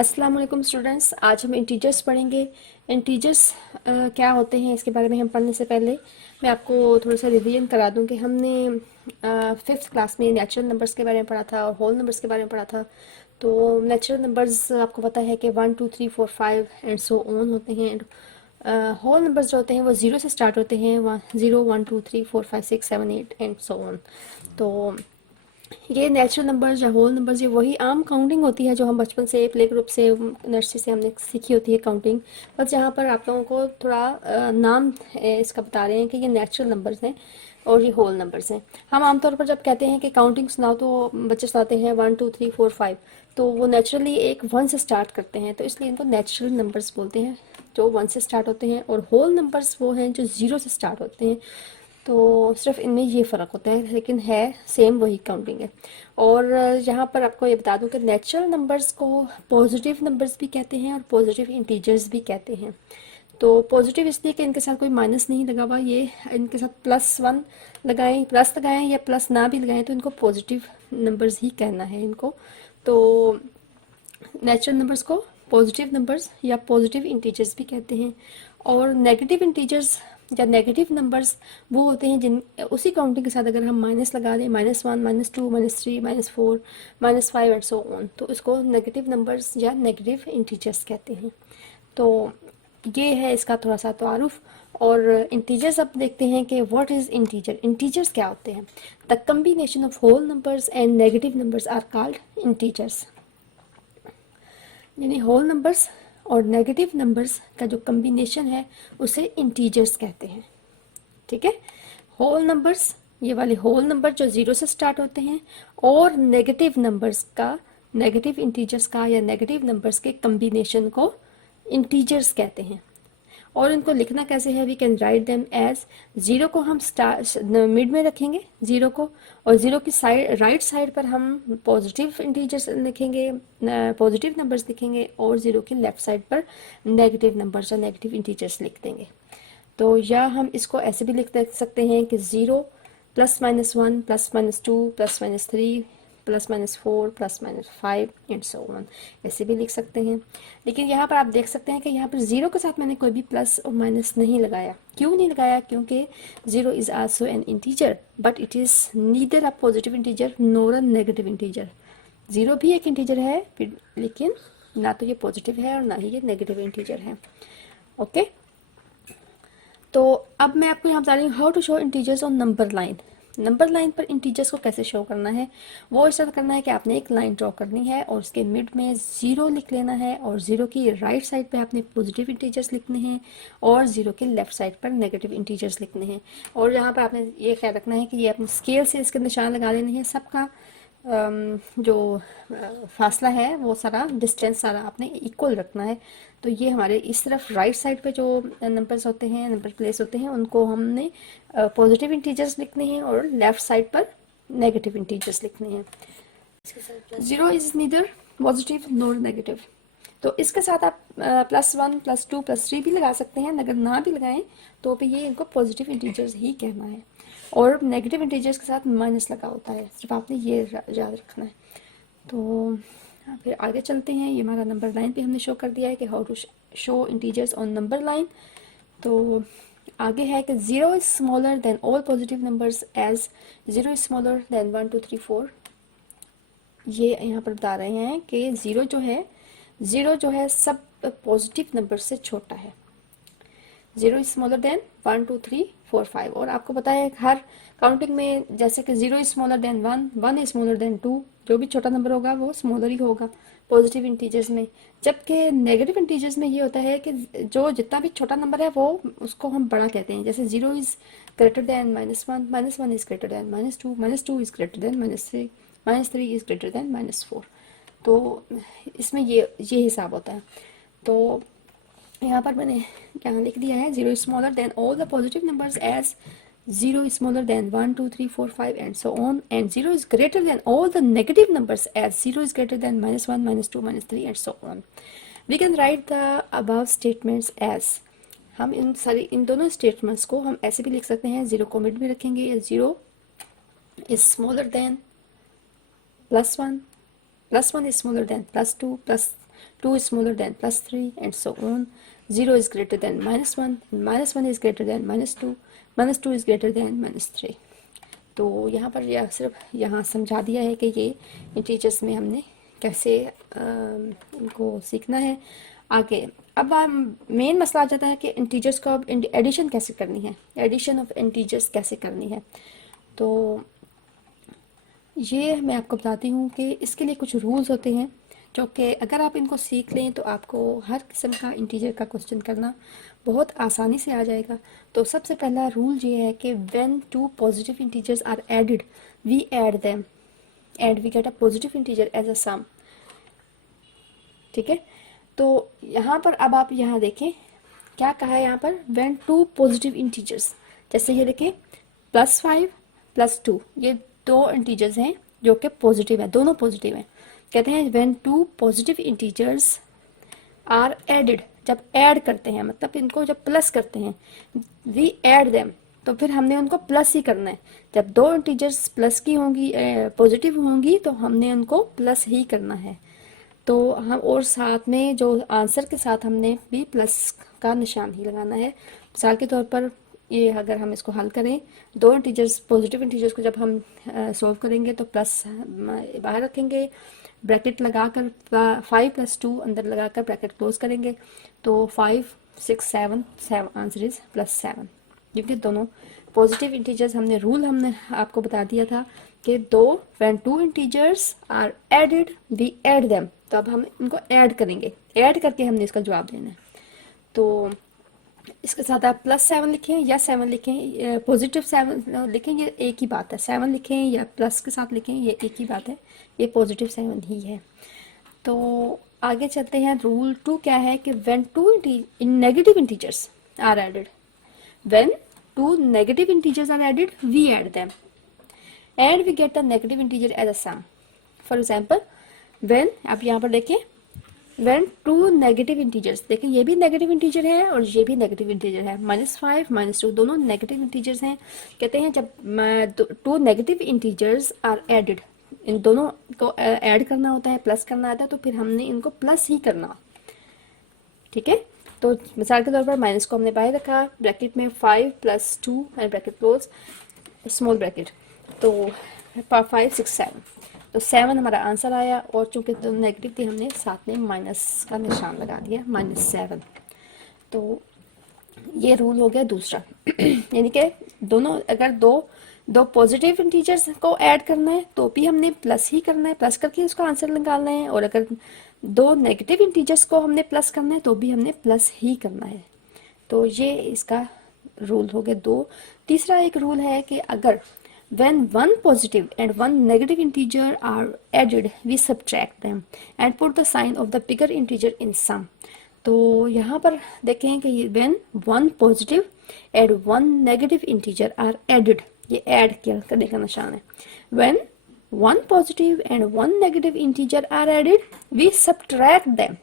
अस्सलाम वालेकुम स्टूडेंट्स। आज हम इंटीजर्स पढ़ेंगे। इंटीजर्स क्या होते हैं इसके बारे में हम पढ़ने से पहले मैं आपको थोड़ा सा रिवीजन करा दूं कि हमने फिफ्थ क्लास में नेचुरल नंबर्स के बारे में पढ़ा था और होल नंबर्स के बारे में पढ़ा था। तो नेचुरल नंबर्स आपको पता है कि 1 2 3 4 5 एंड सो ऑन होते हैं। होल नंबर्स जो होते हैं वो ज़ीरो से स्टार्ट होते हैं, 0 1 2 3 4 5 6 7 8 एंड सो ऑन। तो ये नेचुरल नंबर्स या होल नंबर्स ये वही आम काउंटिंग होती है जो हम बचपन से प्ले ग्रुप से नर्सरी से हमने सीखी होती है काउंटिंग। बस यहाँ पर आप लोगों को थोड़ा नाम इसका बता रहे हैं कि ये नेचुरल नंबर्स हैं और ये होल नंबर्स हैं। हम आमतौर पर जब कहते हैं कि काउंटिंग सुनाओ तो बच्चे सुनाते हैं 1 2 3 4 5, तो वो नेचुरली एक 1 से स्टार्ट करते हैं, तो इसलिए इनको नेचुरल नंबर्स बोलते हैं जो 1 से स्टार्ट होते हैं। और होल नंबर्स वो हैं जो 0 से स्टार्ट होते हैं। तो सिर्फ इनमें ये फ़र्क होता है, लेकिन है सेम वही काउंटिंग है। और यहाँ पर आपको ये बता दूं कि नेचुरल नंबर्स को पॉजिटिव नंबर्स भी कहते हैं और पॉजिटिव इंटीजर्स भी कहते हैं। तो पॉजिटिव इसलिए कि इनके साथ कोई माइनस नहीं लगा हुआ, ये इनके साथ +1 लगाएं, प्लस लगाएं या प्लस ना भी लगाएं तो इनको पॉजिटिव नंबर्स ही कहना है इनको। तो नेचुरल नंबर्स को पॉजिटिव नंबर्स या पॉजिटिव इंटीजर्स भी कहते हैं। और नेगेटिव इंटीजर्स या नेगेटिव नंबर्स वो होते हैं जिन उसी काउंटिंग के साथ अगर हम माइनस लगा दें, -1 -2 -3 -4 -5 एंड सो ऑन, तो इसको नेगेटिव नंबर्स या नेगेटिव इंटीजर्स कहते हैं। तो ये है इसका थोड़ा सा तारुफ। और इंटीजर्स अब देखते हैं कि व्हाट इज़ इंटीजर। इंटीजर्स क्या होते हैं? The combination of whole numbers and negative numbers are called integers. यानी होल नंबर्स और नेगेटिव नंबर्स का जो कम्बिनेशन है उसे इंटीजर्स कहते हैं। ठीक है, होल नंबर्स, ये वाले होल नंबर जो 0 से स्टार्ट होते हैं, और नेगेटिव नंबर्स का, नेगेटिव इंटीजर्स का या नेगेटिव नंबर्स के कम्बिनेशन को इंटीजर्स कहते हैं। और इनको लिखना कैसे है? We can write them as, 0 को हम मिड में रखेंगे 0 को, और 0 की साइड राइट साइड पर हम पॉजिटिव इंटीजर्स लिखेंगे, पॉजिटिव नंबर्स लिखेंगे, और 0 की लेफ्ट साइड पर नेगेटिव नंबर्स या नेगेटिव इंटीजर्स लिख देंगे। तो या हम इसको ऐसे भी लिख सकते हैं कि 0 +-1 +-2 +-3 +-4 +-5 एंड सो ऑन, ऐसे भी लिख सकते हैं। लेकिन यहाँ पर आप देख सकते हैं कि यहाँ पर 0 के साथ मैंने कोई भी प्लस और माइनस नहीं लगाया। क्यों नहीं लगाया? क्योंकि 0 is also an integer but it is neither a positive integer NOR a negative integer. 0 भी एक इंटीजर है फिर, लेकिन ना तो ये पॉजिटिव है और ना ही ये नेगेटिव इंटीजर है। ओके, तो अब मैं आपको यहाँ बता रही हूँ how to show integers on number line. Number line पर इंटीजर्स को कैसे शो करना है? वो इस तरह करना है कि आपने एक लाइन ड्रॉ करनी है और उसके मिड में 0 लिख लेना है, और 0 की राइट साइड पे आपने पॉजिटिव इंटीजर्स लिखने हैं और 0 के लेफ्ट साइड पर नेगेटिव इंटीजर्स लिखने हैं। और यहाँ पर आपने ये ख्याल रखना है कि ये अपने स्केल से इसके निशान लगा लेने हैं। सबका जो फासला है वो सारा डिस्टेंस सारा आपने इक्वल रखना है। तो ये हमारे इस तरफ राइट साइड पे जो नंबर्स होते हैं, नंबर प्लेस होते हैं, उनको हमने पॉजिटिव इंटीजर्स लिखने हैं और लेफ्ट साइड पर नेगेटिव इंटीजर्स लिखने हैं। 0 is neither positive nor negative. तो इसके साथ आप +1 +2 +3 भी लगा सकते हैं। अगर ना भी लगाएं तो भी ये इनको पॉजिटिव इंटीजर्स ही कहना है। और नेगेटिव इंटीजर्स के साथ माइनस लगा होता है, सिर्फ आपने ये याद रखना है। तो फिर आगे चलते हैं। ये हमारा नंबर लाइन पे हमने शो कर दिया है कि how to show integers on number line. तो आगे है कि 0 is smaller than all positive numbers as 0 is smaller than 1 2 3 4। ये यहाँ पर बता रहे हैं कि 0 जो है सब पॉजिटिव नंबर से छोटा है। 0 इज स्मॉलर देन 1 2 3 4 5। और आपको पता है हर काउंटिंग में जैसे कि 0 is smaller than 1, 1 is smaller then 2, जो भी छोटा नंबर होगा वो स्मॉलर ही होगा पॉजिटिव इंटीजर्स में। जबकि नेगेटिव इंटीजर्स में ये होता है कि जो जितना भी छोटा नंबर है वो उसको हम बड़ा कहते हैं। जैसे 0 is greater than -1, -1 is greater than -2, -2 is greater than -3, -3 is greater than -4। तो इसमें ये हिसाब होता है। तो यहाँ पर मैंने यहाँ लिख दिया है 0 is smaller than all the positive numbers as 0 is smaller than 1 2 3 4 5 and so on, and 0 is greater than all the negative numbers as 0 is greater than -1 -2 -3 and so on. We can write the above statements as, हम इन दोनों statements को हम ऐसे भी लिख सकते हैं। 0 को मिड में रखेंगे, 0 is smaller than +1, +1 is smaller than +2, 2 is smaller than +3 and so on. 0 is greater than -1, -1 is greater than -2, -2 is greater than -3. तो यहाँ पर यह सिर्फ यहाँ समझा दिया है कि ये इंटीजर्स में हमने कैसे इनको सीखना है आगे। अब मेन मसला आ जाता है कि इंटीजर्स को अब एडिशन कैसे करनी है, एडिशन ऑफ इंटीजर्स कैसे करनी है। तो ये मैं आपको बताती हूँ कि इसके लिए कुछ रूल्स होते हैं जो कि अगर आप इनको सीख लें तो आपको हर किस्म का इंटीजर का क्वेश्चन करना बहुत आसानी से आ जाएगा। तो सबसे पहला रूल ये है कि when two positive integers are added we add them and we get a positive integer as a sum. ठीक है, तो यहाँ पर अब आप यहाँ देखें क्या कहा है यहाँ पर, व्हेन टू पॉजिटिव इंटीजर्स, जैसे ये देखें +5 +2 ये दो इंटीजर्स हैं जो कि पॉजिटिव है, दोनों पॉजिटिव हैं। कहते हैं when two positive integers are added, जब ऐड करते हैं मतलब इनको जब प्लस करते हैं, वी ऐड देम तो फिर हमने उनको प्लस ही करना है। जब दो इंटीजर्स प्लस की होंगी पॉजिटिव होंगी तो हमने उनको प्लस ही करना है। तो हम और साथ में जो आंसर के साथ हमने भी प्लस का निशान ही लगाना है। मिसाल के तौर पर ये अगर हम इसको हल करें, दो इंटीजर्स पॉजिटिव इंटीजर्स को जब हम सॉल्व करेंगे तो प्लस बाहर रखेंगे, ब्रैकेट लगाकर 5 + 2 अंदर लगाकर ब्रैकेट क्लोज करेंगे तो 5 6 7 आंसर इज +7, क्योंकि दोनों पॉजिटिव इंटीजर्स हमने आपको बता दिया था कि दो when two integers are added we add them, तो अब हम इनको ऐड करेंगे, ऐड करके हमने इसका जवाब देना है। तो इसके साथ आप +7 लिखें या 7 लिखें, पॉजिटिव 7 लिखें, ये एक ही बात है। 7 लिखें या प्लस के साथ लिखें, ये एक ही बात है, ये पॉजिटिव 7 ही है। तो आगे चलते हैं। रूल 2 क्या है कि when two negative integers are added, when two negative integers are added we add them and we get the negative integer as a sum. For example when, आप यहाँ पर देखें व्हेन टू नेगेटिव इंटीजर्स, देखिए ये भी negative integer है और ये भी नेगेटिव इंटीजर है, -5 -2 दोनों नेगेटिव इंटीजर्स हैं। कहते हैं जब two negative integers are added, इन दोनों को ऐड करना होता है, प्लस करना आता है, तो फिर हमने इनको प्लस ही करना। ठीक है, तो मिसाल के तौर पर माइनस को हमने बाहर रखा, ब्रैकेट में 5 + 2 and bracket close small bracket, तो 5 6 7, तो 7 हमारा आंसर आया और चूंकि तो नेगेटिव थी हमने साथ में माइनस का निशान लगा दिया, -7। तो ये रूल हो गया दूसरा। यानी कि दोनों अगर दो पॉजिटिव इंटीजर्स को ऐड करना है तो भी हमने प्लस ही करना है, प्लस करके उसका आंसर निकालना है, और अगर दो नेगेटिव इंटीजर्स को हमने प्लस करना है तो भी हमने प्लस ही करना है। तो ये इसका रूल हो गया 2। तीसरा एक रूल है कि अगर when one positive and one negative integer are added we subtract them and put the sign of the bigger integer in sum। तो यहाँ पर देखें कि when one positive and one negative integer are added, ये add करने का निशान है। when one positive and one negative integer are added we subtract them,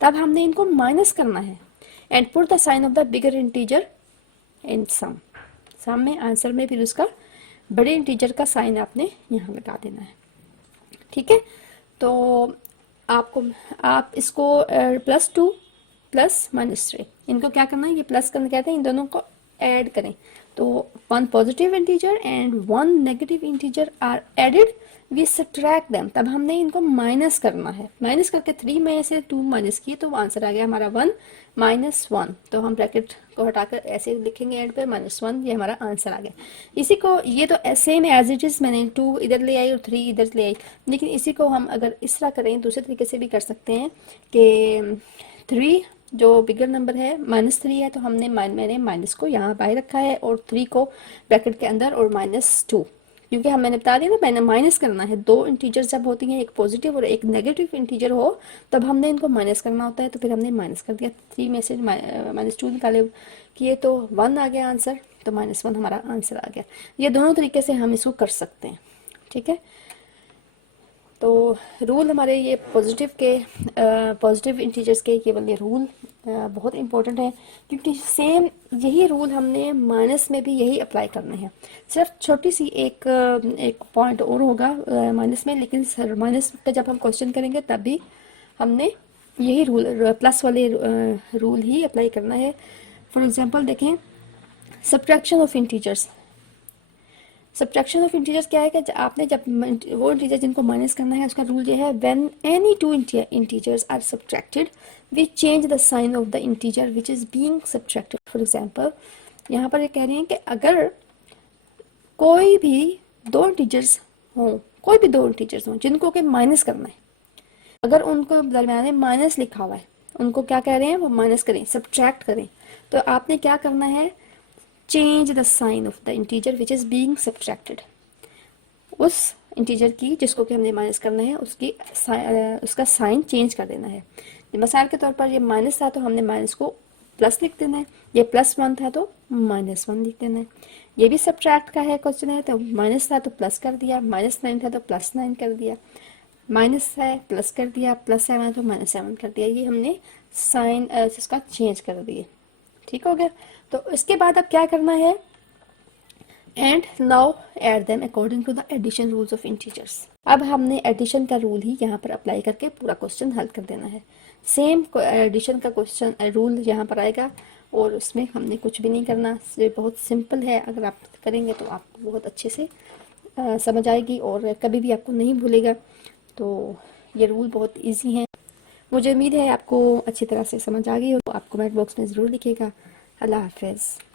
तब हमने इनको माइनस करना है, and put the sign of the bigger integer in sum। सम में आंसर में फिर उसका बड़े इंटीजर का साइन आपने यहाँ लगा देना है। ठीक है, तो आप इसको +2 + -3 इनको क्या करना है, ये प्लस करना कहते हैं, इन दोनों को ऐड करें। तो 1 positive integer and 1 negative integer are added we subtract them, तब हमने इनको माइनस करना है। माइनस करके 3 में से 2 माइनस किए तो आंसर आ गया हमारा 1 -1। तो हम ब्रैकेट को हटाकर ऐसे लिखेंगे एंड पे -1, ये हमारा आंसर आ गया। इसी को ये तो सेम एज इट इज़, मैंने 2 इधर ले आई और 3 इधर ले आई, लेकिन इसी को हम अगर इस तरह करें दूसरे तरीके से भी कर सकते हैं कि 3 जो बिगर नंबर है -3 है, तो मैंने माइनस को यहाँ बाहर रखा है और 3 को ब्रैकेट के अंदर और -2, क्योंकि मैंने बता दिया ना मैंने माइनस करना है। दो इंटीजर जब होती हैं, एक पॉजिटिव और एक नेगेटिव इंटीजर हो, तब हमने इनको माइनस करना होता है, तो फिर हमने माइनस कर दिया। 3 में से -2 निकाले किए तो 1 आ गया आंसर, तो -1 हमारा आंसर आ गया। ये दोनों तरीके से हम इसको कर सकते हैं। ठीक है, तो रूल हमारे ये पॉजिटिव इंटीजर्स के केवल ये रूल बहुत इंपॉर्टेंट है, क्योंकि सेम यही रूल हमने माइनस में भी यही अप्लाई करने हैं। सिर्फ छोटी सी एक पॉइंट और होगा माइनस में, लेकिन माइनस का जब हम क्वेश्चन करेंगे तब भी हमने यही रूल, प्लस वाले रूल ही अप्लाई करना है। फॉर एग्जांपल देखें, subtraction of integers. Subtraction of integers क्या है कि आपने जब वो इंटीजर जिनको माइनस करना है उसका रूल ये है, when any two integers are subtracted we change the sign of the integer which is being subtracted. For example यहाँ पर ये कह रहे हैं कि अगर कोई भी दो इंटीजर्स हों, कोई भी दो इंटीजर्स हों जिनको कि माइनस करना है, अगर उनको दरम्यान में माइनस लिखा हुआ है, उनको क्या कह रहे हैं, वो माइनस करें, सब्ट्रैक्ट करें, तो आपने क्या करना है, change the sign of the integer which is being subtracted. उस इंटीजर की जिसको कि हमने माइनस करना है उसका साइन चेंज कर देना है। मिसाल के तौर पर ये माइनस था तो हमने माइनस को प्लस लिख देना है, ये +1 था तो -1 लिख देना है। ये भी सब्ट्रैक्ट का है क्वेश्चन है, तो माइनस था तो प्लस कर दिया, -9 था तो +9 कर दिया, माइनस है प्लस कर दिया, +7 है तो -7 कर दिया। ये हमने साइन इसका चेंज कर दिए। ठीक हो गया। तो इसके बाद अब क्या करना है, and now add them according to the addition rules of integers. अब हमने एडिशन का रूल ही यहाँ पर अप्लाई करके पूरा क्वेश्चन हल कर देना है। सेम एडिशन का क्वेश्चन रूल यहाँ पर आएगा और उसमें हमने कुछ भी नहीं करना, ये बहुत सिंपल है। अगर आप करेंगे तो आपको बहुत अच्छे से समझ आएगी और कभी भी आपको नहीं भूलेगा। तो ये रूल बहुत इजी है। मुझे उम्मीद है आपको अच्छी तरह से समझ आ गई हो। आप कमेंट बॉक्स में ज़रूर लिखिएगा। अल्लाह हाफ़िज़।